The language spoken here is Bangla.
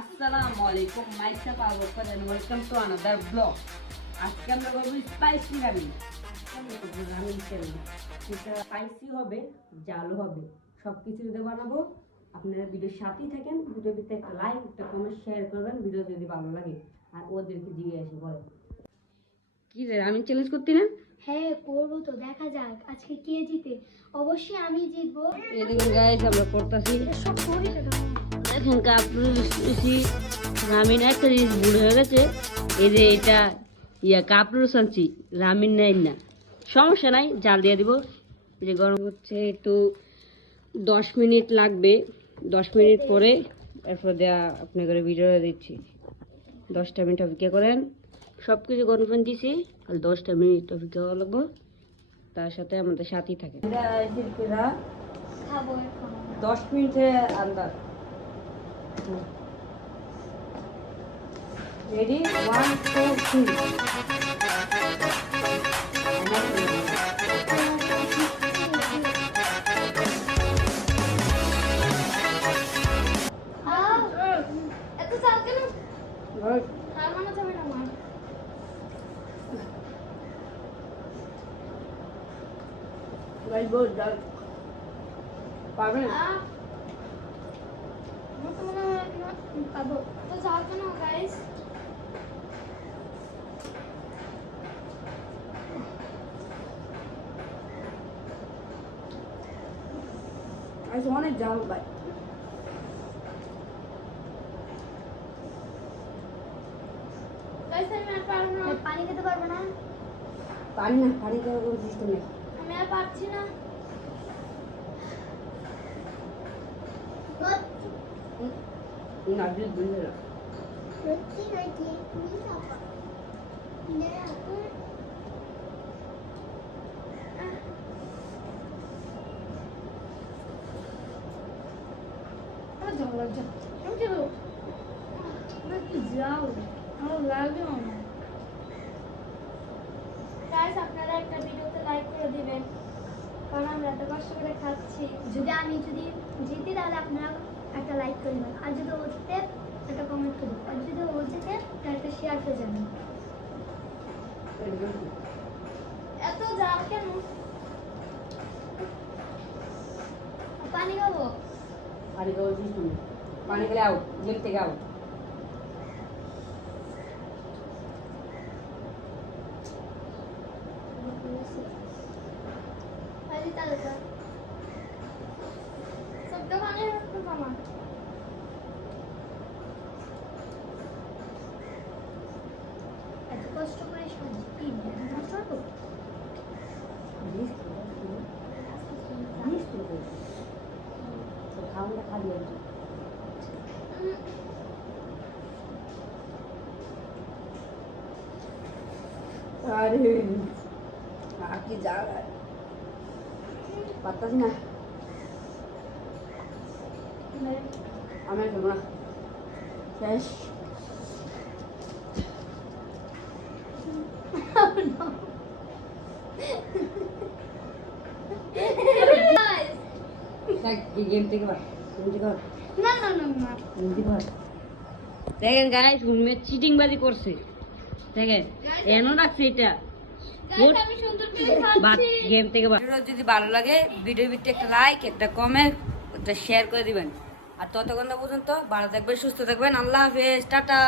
আসসালামু আলাইকুম মাইসা পাবো করেন ওয়েলকাম টু আনাদার ব্লগ আজকে আমরা করব স্পাইসি রামেন রামেন চ্যানেল এটা স্পাইসি হবে জাল হবে সবকিছু দিয়ে বানাবো আপনারা ভিডিওর সাথেই থাকেন ভিডিওর ভিতরে একটা লাইক একটা কমেন্ট শেয়ার করবেন ভিডিও যদি ভালো লাগে আর ওদেরকে দিয়ে আসি বলে কি রে রামেন চ্যালেঞ্জ করতে না হ্যাঁ করবো তো, দেখা যাক আজকে কে জিতে। অবশ্যই আমি জিতবো। এই দেখুন গাইস আমরা করতেছি সব করি না। দেখেন কাপড়ি রামিন একটা জিনিস ভুল হয়ে গেছে এই যে এটা কাপড় সানছি রামিন নাই না সমস্যা নাই জাল দিয়ে দিব এই যে গরম হচ্ছে একটু 10 মিনিট লাগবে 10 মিনিট পরে এরপর দেওয়া আপনি করে ভিডিও দিচ্ছি 10টা মিনিট অপেক্ষা করেন সব কিছু গরম পানি দিছি আর 10টা মিনিট অপেক্ষা করা লাগবো তার সাথে আমাদের সাথেই থাকে খাবো এখন। 10 মিনিটে আন্দাজ Ready? 1, 2, 3. এত চাল কেন? Good. হার মানা যাবে না আমার। Very good. পারবেন? আমার তো মনে হয় না পাবো। তো চাল কেন গাইস? আজ অনেক জাল ভাই গাইস আমি আর পারবো না। পানি খেতে পারবো না। পানি না পানি খাওয়ার কোনো সিস্টেম নেই আমি আর পারছি না। না প্লিজ বুঝে না সত্যি নাকি তুমি পাপা আপনারা একটা ভিডিওতে লাইক করে দিবেন কারণ আমরা এত কষ্ট করে খাচ্ছি। যদি জিতি তাহলে আপনারা একটা লাইক করে দেবেন আর যদি ও জিতে একটা কমেন্ট করে দেবেন আর যদি ও জিতে তাহলে একটা শেয়ার করে যাবেন। এত জাল কেন? পানি খাবো। পানি খাওয়ার সিস্টেম নেই পানি খেলে আউট গেম থেকে আউট পানি তালকা সবটা পানি রাখতে পামা এত কষ্ট করে সাজি না করবো খাওয়াটা খালি আর আরে আর কি জাল পারতাছি না আমি আর খাবো না শেষ গেম থেকে বার না না না না দেখেন গাইস হুমে চিটিং বাজি করছে দেখেন এনো রাখছে এটা আমি সুন্দর করে বাট খাচ্ছি। গেম থেকে যদি ভালো লাগে ভিডিওর ভিতরে একটা লাইক একটা কমেন্ট একটা শেয়ার করে দিবেন আর ততক্ষণ পর্যন্ত ভালো থাকবেন সুস্থ থাকবেন আল্লাহ হাফেজ টাটা।